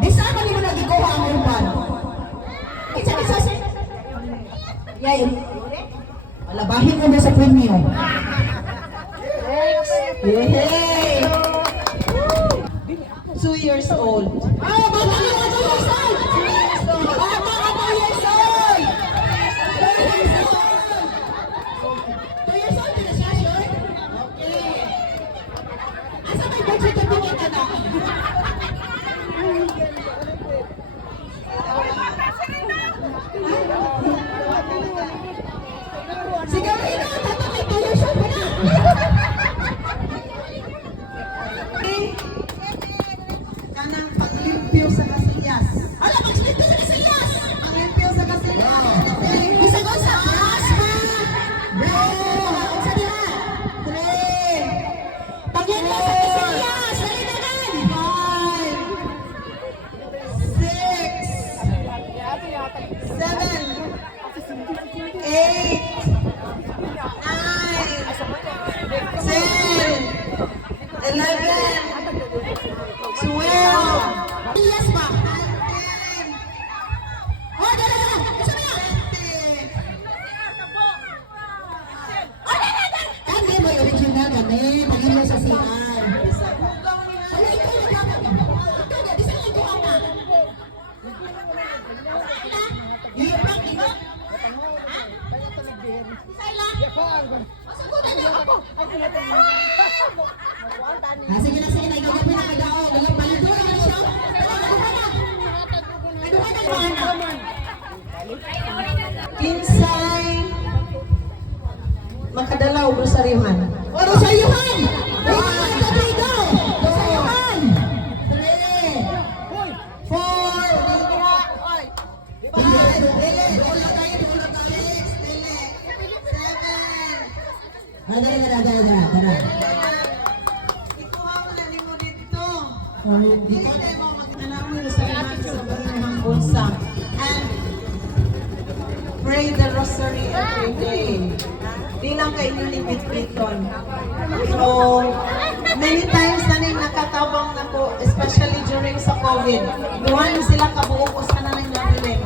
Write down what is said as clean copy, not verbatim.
Di saan man mo nagikuha ang umpan? Kitsa si. Yay. Alabahin mo na sa premium. Yay! 2 years old. Oh, bata ka 2 years old! Bata ka 2 years old! 2 years old! 2 years old, na siya, sure? Okay. Asa may birth certificate ka na? Sigarino, tata may 2 years old ka na! Kanang paglimpyo sa kasiyas. Ala, magsilitin sa kasayas! Paglimpyo sa kasiyas. Bisag ko sa asma! Bro! Unsa diha? 3, Tagyan mo sa kasayas! Dali na gan! 5, 6, 7, 8, 9, 10, 11, 12, Yes ba? 19, Oh, dala, dala! Unsa na yan? 20. Oh, dala, dala! Kani mo yung original kami. Tagyan mo sa CR. Wala ikaw na dapat. Ito na, di saan ikaw ana? Iyak, ino? Ha? Sayla? Masagutan niyo ako. Sige na, igagapin na kagao. Galang palito na siya. Aduhan na yung anak. Kinsay makadalaw groceryhan. Oro sa Yuhan! Yuhan! Tatigo! Sa Yuhan! 3, 4, 5, dili, 7. Dara. Ikuha mo na nimo dito. Oh, Dili tayo mo mag-anak mo sa iman sa barangay bulsa. And pray the rosary every day. Di lang kayo limit-liton. So, many times na rin nakatabang na ko, especially during sa COVID. Duhan sila kabuok ko sana nang nabili.